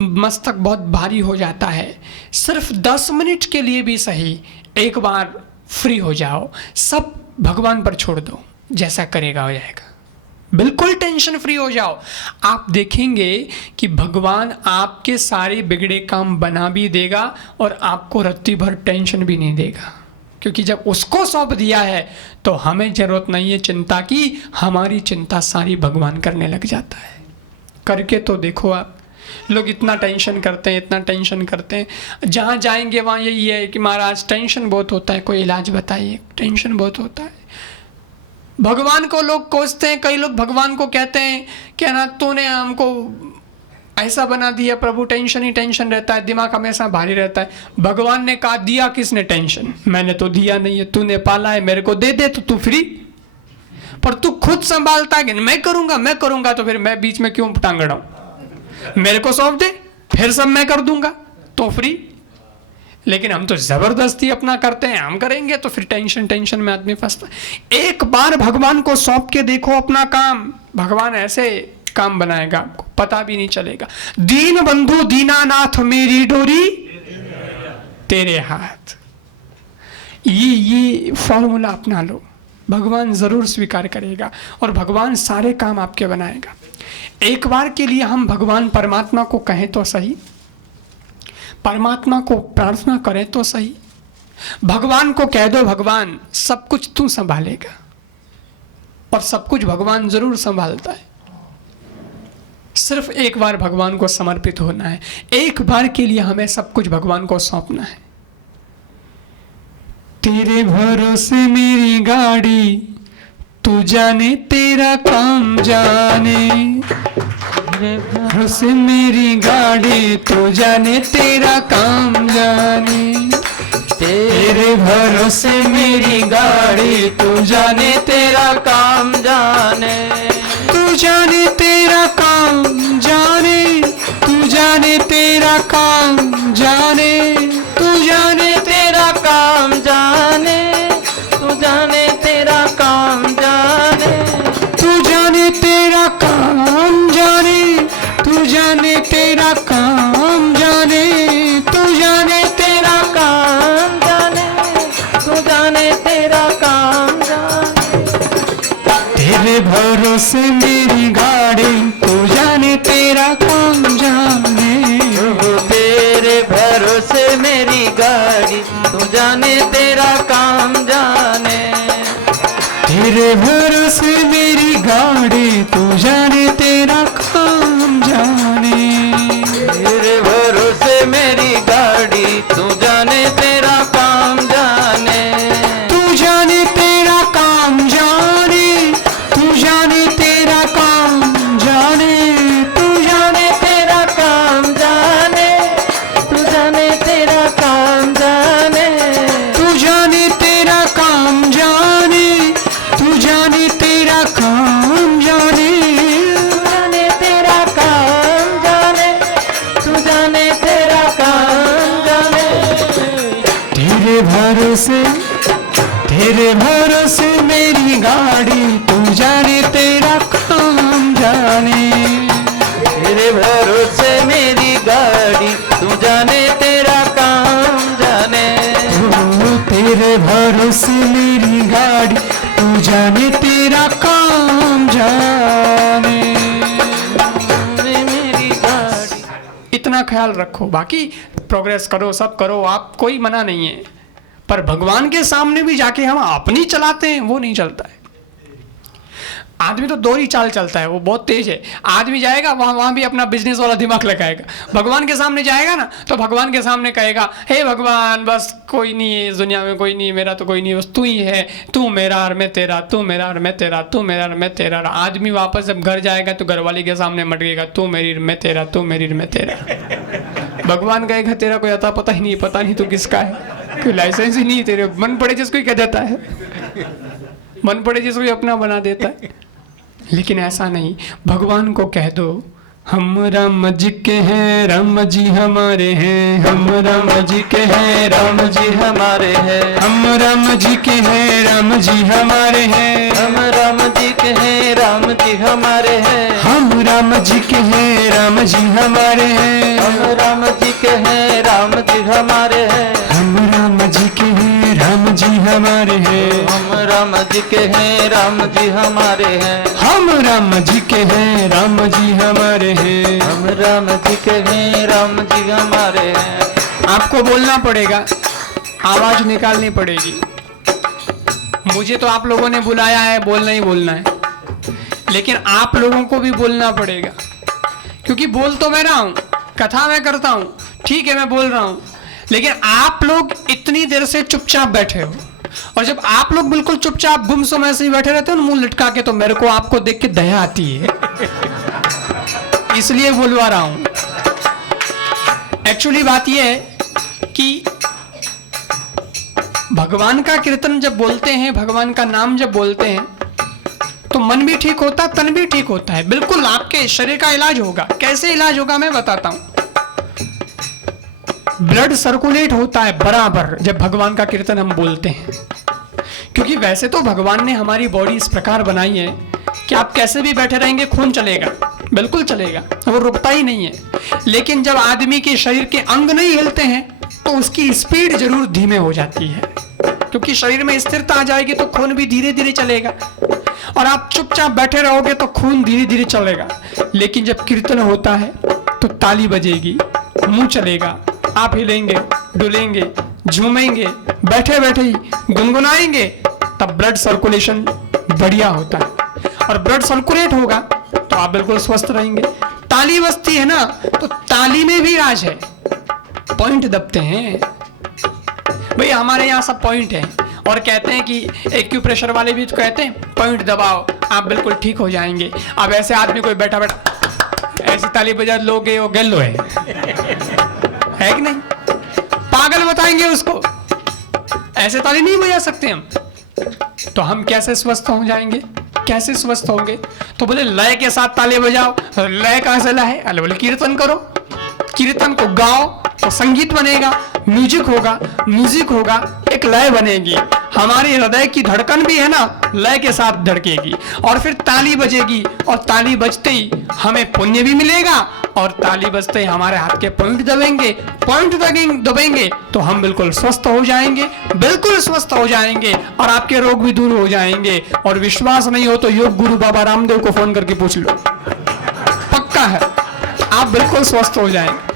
मस्तक बहुत भारी हो जाता है, सिर्फ 10 मिनट के लिए भी सही एक बार फ्री हो जाओ, सब भगवान पर छोड़ दो, जैसा करेगा हो जाएगा। बिल्कुल टेंशन फ्री हो जाओ, आप देखेंगे कि भगवान आपके सारे बिगड़े काम बना भी देगा और आपको रत्ती भर टेंशन भी नहीं देगा, क्योंकि जब उसको सौंप दिया है तो हमें जरूरत नहीं है चिंता की, हमारी चिंता सारी भगवान करने लग जाता है। करके तो देखो आप, लोग इतना टेंशन करते हैं, इतना टेंशन करते हैं, जहाँ जाएंगे वहाँ यही है कि महाराज टेंशन बहुत होता है, कोई इलाज बताइए, टेंशन बहुत होता है। भगवान को लोग कोसते हैं, कई लोग भगवान को कहते हैं क्या ना, तूने हमको ऐसा बना दिया प्रभु, टेंशन ही टेंशन रहता है, दिमाग हमेशा भारी रहता है। भगवान ने कहा दिया किसने टेंशन? मैंने तो दिया नहीं है, तूने पाला है, मेरे को दे दे तो तू फ्री। पर तू खुद संभालता है कि मैं करूंगा, तो फिर मैं बीच में क्यों टांग रहा हूं? मेरे को सौंप दे, फिर सब मैं कर दूंगा तो फ्री। लेकिन हम तो जबरदस्ती अपना करते हैं, हम करेंगे तो फिर टेंशन में आदमी फंसता है। एक बार भगवान को सौंप के देखो अपना काम, भगवान ऐसे काम बनाएगा आपको पता भी नहीं चलेगा। दीन बंधु दीनानाथ मेरी डोरी तेरे हाथ, ये फॉर्मूला अपना लो, भगवान जरूर स्वीकार करेगा और भगवान सारे काम आपके बनाएगा। एक बार के लिए हम भगवान परमात्मा को कहें तो सही, परमात्मा को प्रार्थना करें तो सही, भगवान को कह दो भगवान सब कुछ तू संभालेगा, और सब कुछ भगवान जरूर संभालता है। सिर्फ एक बार भगवान को समर्पित होना है, एक बार के लिए हमें सब कुछ भगवान को सौंपना है। तेरे भरोसे मेरी गाड़ी, तू जाने तेरा काम जाने, तेरे भरोसे मेरी गाड़ी, तू जाने तेरा काम जाने, तेरे भरोसे मेरी गाड़ी, तू जाने तेरा काम जाने, तू जाने तेरा काम जाने, तू जाने तेरा काम जाने, तू जाने तेरा काम जाने, तू जाने तेरा काम जाने, तू जाने तेरा काम जाने, तू जाने तेरा काम जाने, तू जाने तेरा काम जाने, तू जाने तेरा काम जाने, तेरे भरोसे मेरी गाड़ी, तू जाने तेरा काम जाने, तेरे भरोसे मेरी गाड़ी, तू जाने तेरा काम जाने, तेरे भरोसे मेरी गाड़ी, तू जाने तेरा काम जाने, तेरे भरोसे मेरी गाड़ी, तू जाने तेरा काम जाने, तू जाने तेरा काम जाने, तू जाने तेरा काम जाने, तू जाने तेरा काम जाने, तू जाने तेरा काम जाने, तू जाने तेरा काम जाने, तू जाने तेरा काम जाने, जाने तेरा काम जाने, तू जाने तेरा काम जाने, तेरे भरोसे मेरी गाड़ी, तू जाने तेरा काम जाने, तेरे भरोसे मेरी गाड़ी, तू जाने तेरा काम जाने, तेरे भरोसे मेरी गाड़ी, तू जाने तेरा काम जाने, मेरी गाड़ी। इतना ख्याल रखो, बाकी प्रोग्रेस करो, सब करो, आप कोई मना नहीं है, पर भगवान के सामने भी जाके हम अपनी चलाते हैं, वो नहीं चलता है। आदमी तो दो ही चाल चलता है, वो बहुत तेज है। आदमी जाएगा वहाँ भी अपना बिजनेस वाला दिमाग लगाएगा, भगवान के सामने जाएगा ना तो भगवान के सामने कहेगा हे भगवान बस कोई नहीं है इस दुनिया में, कोई नहीं, मेरा तो कोई नहीं, बस तू ही है, तू मेरा और मैं तेरा, तू मेरा और मैं तेरा, तू मेरा और मैं तेरा। आदमी वापस जब घर जाएगा तो घरवाली के सामने मटकेगा, तू मेरी मैं तेरा, तू मेरी मैं तेरा। भगवान कहेगा तेरा कोई अता पता ही नहीं, पता नहीं तू किसका है, कोई लाइसेंस ही नहीं तेरे, मन पड़े जिसको ही कह देता है, मन पड़े जिसको ही अपना बना देता है। लेकिन ऐसा नहीं, भगवान को कह दो हम राम जी के हैं, राम जी हमारे हैं, हम राम जी के हैं, राम जी हमारे हैं, हम राम जी के हैं, राम जी हमारे हैं, हम राम जी के हैं, राम जी हमारे हैं, हम राम जी के हैं, राम जी हमारे हैं। हम राम जी के हैं, राम जी हमारे हैं। हम राम जी के हैं, राम जी हमारे हैं। हम राम जी के हैं, राम जी हमारे हैं। हम राम जी के हैं, राम जी हमारे हैं। हम राम जी के हैं, राम जी हमारे हैं। आपको बोलना पड़ेगा, आवाज निकालनी पड़ेगी। मुझे तो आप लोगों ने बुलाया है, बोलना ही बोलना है, लेकिन आप लोगों को भी बोलना पड़ेगा, क्योंकि बोल तो मैं रहा हूं, कथा मैं करता हूं, ठीक है मैं बोल रहा हूं, लेकिन आप लोग इतनी देर से चुपचाप बैठे हो, और जब आप लोग बिल्कुल चुपचाप गुमसुम ऐसे ही बैठे रहते हो मुंह लटका के, तो मेरे को आपको देख के दया आती है, इसलिए बोलवा रहा हूं। एक्चुअली बात यह है कि भगवान का कीर्तन जब बोलते हैं, भगवान का नाम जब बोलते हैं, तो मन भी ठीक होता है, तन भी ठीक होता है। बिल्कुल आपके शरीर का इलाज होगा। कैसे इलाज होगा मैं बताता हूं। ब्लड सर्कुलेट होता है बराबर जब भगवान का कीर्तन हम बोलते हैं, क्योंकि वैसे तो भगवान ने हमारी बॉडी इस प्रकार बनाई है कि आप कैसे भी बैठे रहेंगे खून चलेगा, बिल्कुल चलेगा, वो रुकता ही नहीं है। लेकिन जब आदमी के शरीर के अंग नहीं हिलते हैं तो उसकी स्पीड जरूर धीमे हो जाती है, क्योंकि शरीर में स्थिरता आ जाएगी तो खून भी धीरे धीरे चलेगा, और आप चुपचाप बैठे रहोगे तो खून धीरे धीरे चलेगा। लेकिन जब कीर्तन होता है तो ताली बजेगी, मुंह चलेगा, आप हिलेंगे, डुलेंगे, झूमेंगे, बैठे बैठे ही गुनगुनाएंगे, तब ब्लड सर्कुलेशन बढ़िया होता है, और ब्लड सर्कुलेट होगा तो आप बिल्कुल स्वस्थ रहेंगे। ताली बजती है ना, तो ताली में भी राज है, पॉइंट दबते हैं भाई, हमारे यहाँ सब पॉइंट है, और कहते हैं कि एक्यूप्रेशर वाले भी तो कहते हैं पॉइंट दबाओ आप बिल्कुल ठीक हो जाएंगे। अब ऐसे आदमी कोई बैठा बैठा ऐसी ताली बजा लोगे, वो गल्लो है कि नहीं? पागल बताएंगे उसको, ऐसे ताली नहीं बजा सकते हम। तो हम कैसे स्वस्थ हो जाएंगे, कैसे स्वस्थ होंगे? तो बोले लय के साथ ताली बजाओ। लय कहां से लाए? अरे बोले कीर्तन करो, कीर्तन को गाओ तो संगीत बनेगा, म्यूजिक होगा, म्यूजिक होगा, एक लय बनेगी। हमारे हृदय की धड़कन भी है ना, लय के साथ धड़केगी, और फिर ताली बजेगी, और ताली बजते ही हमें पुण्य भी मिलेगा, और ताली बजते ही हमारे हाथ के पॉइंट दबेंगे, पॉइंट दबेंगे तो हम बिल्कुल स्वस्थ हो जाएंगे, बिल्कुल स्वस्थ हो जाएंगे, और आपके रोग भी दूर हो जाएंगे। और विश्वास नहीं हो तो योग गुरु बाबा रामदेव को फोन करके पूछ लो, पक्का है आप बिल्कुल स्वस्थ हो जाएंगे।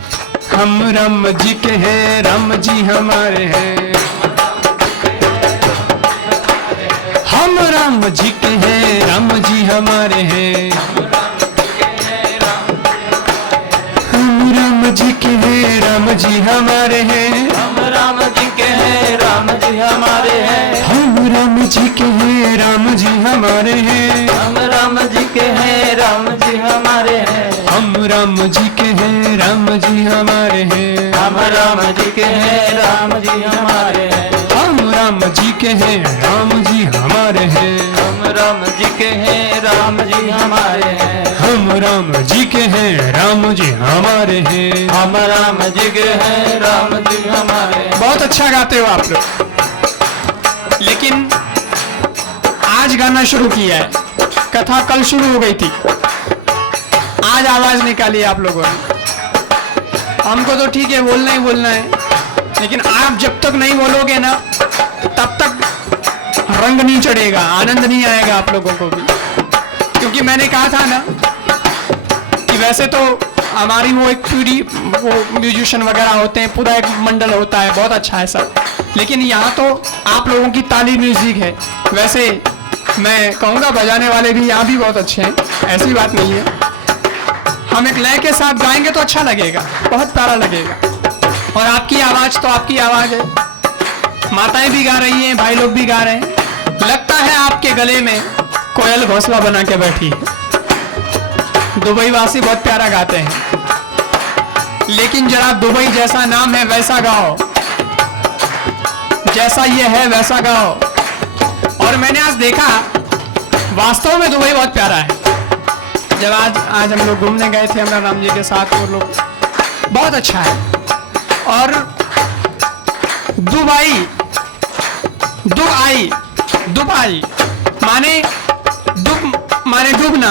हम राम जी के हैं, राम जी हमारे हैं। हम राम जी के हैं, राम जी हमारे हैं। हम राम जी के हैं, राम जी हमारे हैं। हम राम जी के हैं, राम जी हमारे हैं। हम राम जी के हैं, राम जी हमारे हैं। हम राम जी के हैं, राम जी हमारे हैं। हम राम जी के हैं, राम जी हमारे हैं। हम राम जी के हैं, राम जी हमारे हैं। हम राम जी के हैं, राम जी हमारे हैं। हम राम जी के हैं, राम जी हमारे हैं। हम राम जी के हैं, राम जी हमारे हैं। हम राम जी के हैं, राम जी हमारे हैं। बहुत अच्छा गाते हो आप लोग, लेकिन आज गाना शुरू किया है, कथा कल शुरू हो गई थी, आज आवाज निकाली आप लोगों ने। हमको तो ठीक है बोलना ही बोलना है, लेकिन आप जब तक नहीं बोलोगे ना तब तक रंग नहीं चढ़ेगा, आनंद नहीं आएगा आप लोगों को भी। क्योंकि मैंने कहा था ना कि वैसे तो हमारी वो एक पूरी वो म्यूजिशियन वगैरह होते हैं, पूरा एक मंडल होता है, बहुत अच्छा है सब, लेकिन यहाँ तो आप लोगों की ताली म्यूजिक है। वैसे मैं कहूँगा बजाने वाले भी यहाँ भी बहुत अच्छे हैं, ऐसी बात नहीं है। हम एक लय के साथ गाएंगे तो अच्छा लगेगा, बहुत प्यारा लगेगा। और आपकी आवाज तो आपकी आवाज है, माताएं भी गा रही हैं, भाई लोग भी गा रहे हैं, लगता है आपके गले में कोयल घोंसला बना के बैठी है। दुबई वासी बहुत प्यारा गाते हैं, लेकिन जरा दुबई जैसा नाम है वैसा गाओ, जैसा ये है वैसा गाओ। और मैंने आज देखा वास्तव में दुबई बहुत प्यारा है। जब आज हम लोग घूमने गए थे हमरा राम जी के साथ, वो लोग बहुत अच्छा है। और दुबई दुबई माने डूबना,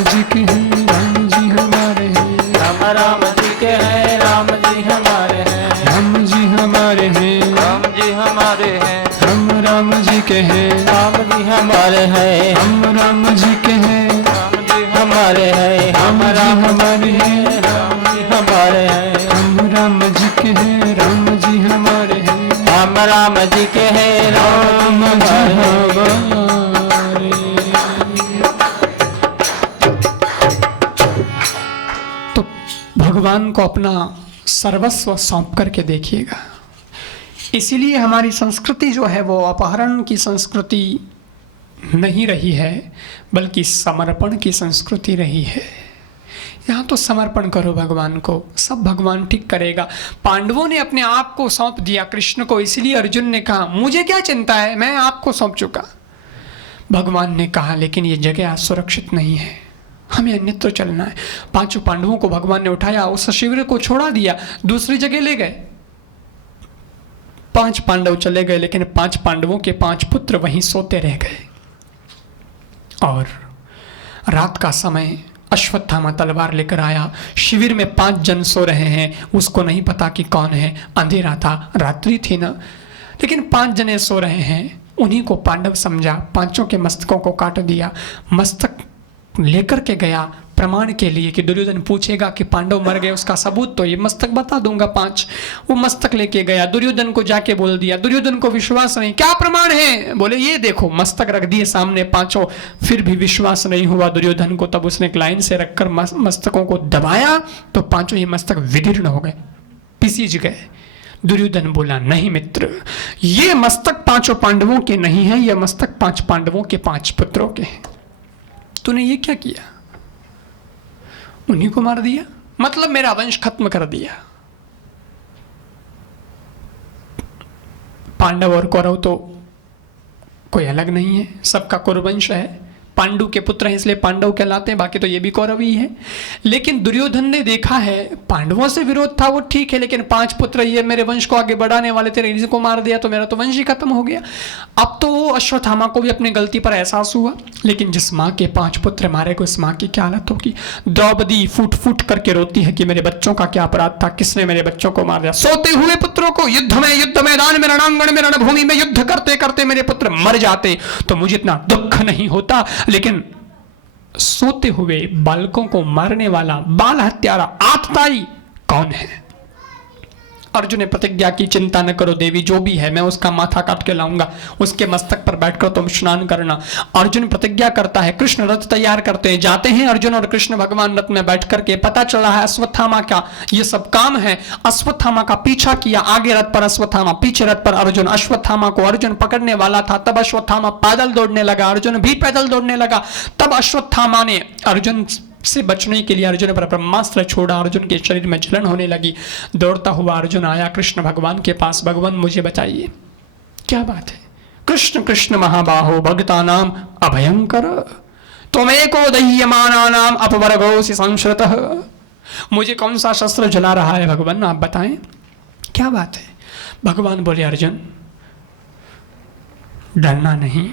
के हैं, राम जी हमारे हैं, हम राम जी के हैं, राम जी हमारे हैं, हम राम हमारे हैं, राम जी हमारे हैं, हम राम जी के हैं, राम जी हमारे हैं, हम राम जी के हैं, राम राम जी जी हमारे हैं। हमारे। तो भगवान को अपना सर्वस्व सौंप करके देखिएगा। इसीलिए हमारी संस्कृति जो है वो अपहरण की संस्कृति नहीं रही है, बल्कि समर्पण की संस्कृति रही है। यहाँ तो समर्पण करो भगवान को, सब भगवान ठीक करेगा। पांडवों ने अपने आप को सौंप दिया कृष्ण को, इसलिए अर्जुन ने कहा मुझे क्या चिंता है, मैं आपको सौंप चुका। भगवान ने कहा लेकिन ये जगह सुरक्षित नहीं है, हमें अन्यत्र चलना है। पांचों पांडवों को भगवान ने उठाया, उस शिविर को छोड़ा दिया, दूसरी जगह ले गए। 5 पांडव चले गए, लेकिन 5 पांडवों के 5 पुत्र वहीं सोते रह गए। और रात का समय अश्वत्थामा तलवार लेकर आया, शिविर में 5 जन सो रहे हैं, उसको नहीं पता कि कौन है, अंधेरा था, रात्रि थी ना, लेकिन 5 जने सो रहे हैं। उन्हीं को पांडव समझा, 5 के मस्तकों को काट दिया। मस्तक लेकर के गया प्रमाण के लिए कि दुर्योधन पूछेगा कि पांडव मर गए, उसका सबूत तो ये मस्तक बता दूंगा 5। वो मस्तक लेके गया, दुर्योधन को जाके बोल दिया। दुर्योधन को विश्वास नहीं, क्या प्रमाण है? बोले ये देखो, मस्तक रख दिए सामने 5। फिर भी विश्वास नहीं हुआ दुर्योधन को। तब उसने एक लाइन से रखकर मस्तकों को दबाया तो 5 ही मस्तक विदीर्ण हो गए, पिसीज गए। दुर्योधन बोला नहीं मित्र, ये मस्तक 5 पांडवों के नहीं है, ये मस्तक 5 पांडवों के 5 पुत्रों के हैं। तूने ये क्या किया? उन्हीं को मार दिया, मतलब मेरा वंश खत्म कर दिया। पांडव और कौरव तो कोई अलग नहीं है, सबका कुरुवंश है। पांडु के पुत्र हैं इसलिए पांडव कहलाते हैं, बाकी तो ये भी कौरव ही है। लेकिन दुर्योधन ने देखा है पांडवों से विरोध था वो ठीक है, लेकिन 5 पुत्र ये मेरे वंश को आगे बढ़ाने वाले थे, इनको मार दिया तो मेरा तो वंश ही खत्म हो गया। अब तो अश्वत्थामा को भी अपनी गलती पर एहसास हुआ, लेकिन जिस माँ के 5 पुत्र मारे को, इस माँ की क्या हालत होगी। द्रौपदी फूट फूट करके रोती है कि मेरे बच्चों का क्या अपराध था, किसने मेरे बच्चों को मार दिया। सोते हुए पुत्रों को युद्ध मैदान में, रणांगण में, रणभूमि में युद्ध करते करते मेरे पुत्र मर जाते तो मुझे इतना दुख नहीं होता, लेकिन सोते हुए बालकों को मारने वाला बाल हत्यारा आतताई कौन है? अर्जुन ने प्रतिज्ञा की, चिंता न करो देवी, जो भी है मैं उसका माथा काट के लाऊंगा, उसके मस्तक पर बैठकर तुम स्नान करना। अर्जुन प्रतिज्ञा करता है, कृष्ण रथ तैयार करते हैं, जाते हैं अर्जुन और कृष्ण भगवान रथ में बैठ करके। पता चला है अश्वत्थामा का ये सब काम है। अश्वत्थामा का पीछा किया, आगे रथ पर अश्वत्थामा, पीछे रथ पर अर्जुन। अश्वत्थामा को अर्जुन पकड़ने वाला था, तब अश्वत्थामा पैदल दौड़ने लगा, अर्जुन भी पैदल दौड़ने लगा। तब अश्वत्थामा ने अर्जुन से बचने के लिए अर्जुन पर ब्रह्मास्त्र छोड़ा, अर्जुन के शरीर में जलन होने लगी। दौड़ता हुआ अर्जुन आया कृष्ण भगवान के पास, भगवान मुझे बचाइए। क्या बात है? कृष्ण कृष्ण महाबाहो भक्तानाम अभयंकर, त्वमेको दह्यमानानाम अपवर्गोऽसि संश्रितः। मुझे कौन सा शस्त्र जला रहा है भगवान, आप बताएं, क्या बात है? भगवान बोले अर्जुन डरना नहीं।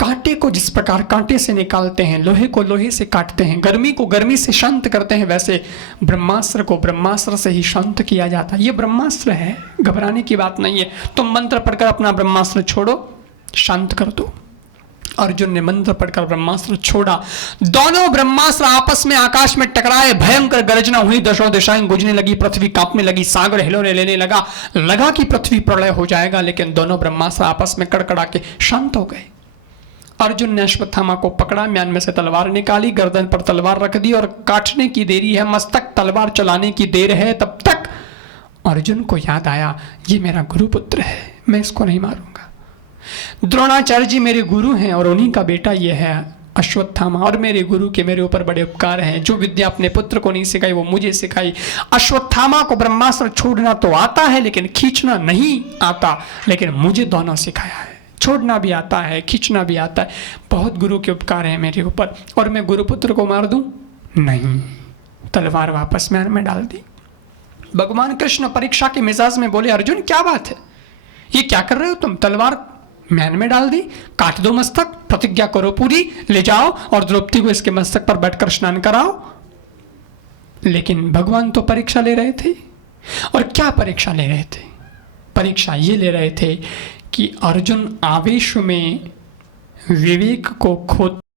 कांटे को जिस प्रकार कांटे से निकालते हैं, लोहे को लोहे से काटते हैं, गर्मी को गर्मी से शांत करते हैं, वैसे ब्रह्मास्त्र को ब्रह्मास्त्र से ही शांत किया जाता है। ये ब्रह्मास्त्र है, घबराने की बात नहीं है। तुम मंत्र पढ़कर अपना ब्रह्मास्त्र छोड़ो, शांत कर दो। अर्जुन ने मंत्र पढ़कर ब्रह्मास्त्र छोड़ा, दोनों ब्रह्मास्त्र आपस में आकाश में टकराए, भयंकर गर्जना हुई, दशों दिशाएं गूंजने लगी, पृथ्वी कांपने लगी, सागर हिलोने लेने लगा कि पृथ्वी प्रलय हो जाएगा, लेकिन दोनों ब्रह्मास्त्र आपस में कड़कड़ा के शांत हो गए। अर्जुन ने अश्वत्थामा को पकड़ा, म्यान में से तलवार निकाली, गर्दन पर तलवार रख दी और काटने की देरी है, मस्तक तलवार चलाने की देर है। तब तक अर्जुन को याद आया ये मेरा गुरुपुत्र है, मैं इसको नहीं मारूंगा। द्रोणाचार्य जी मेरे गुरु हैं और उन्हीं का बेटा ये है अश्वत्थामा, और मेरे गुरु के मेरे ऊपर बड़े उपकार हैं। जो विद्या अपने पुत्र को नहीं सिखाई वो मुझे सिखाई। अश्वत्थामा को ब्रह्मास्त्र छोड़ना तो आता है लेकिन खींचना नहीं आता, लेकिन मुझे दोनों सिखाया है। छोड़ना भी आता है, खींचना भी आता है। बहुत गुरु के उपकार हैं मेरे ऊपर, और मैं गुरुपुत्र को मार दूं? नहीं। तलवार वापस म्यान में डाल दी। भगवान कृष्ण परीक्षा के मिजाज में बोले अर्जुन क्या बात है, ये क्या कर रहे हो तुम? तलवार म्यान में डाल दी, काट दो मस्तक, प्रतिज्ञा करो पूरी, ले जाओ और द्रौपदी को इसके मस्तक पर बैठकर स्नान कराओ। लेकिन भगवान तो परीक्षा ले रहे थे, और क्या परीक्षा ले रहे थे? परीक्षा ये ले रहे थे कि अर्जुन आवेश में विवेक को खो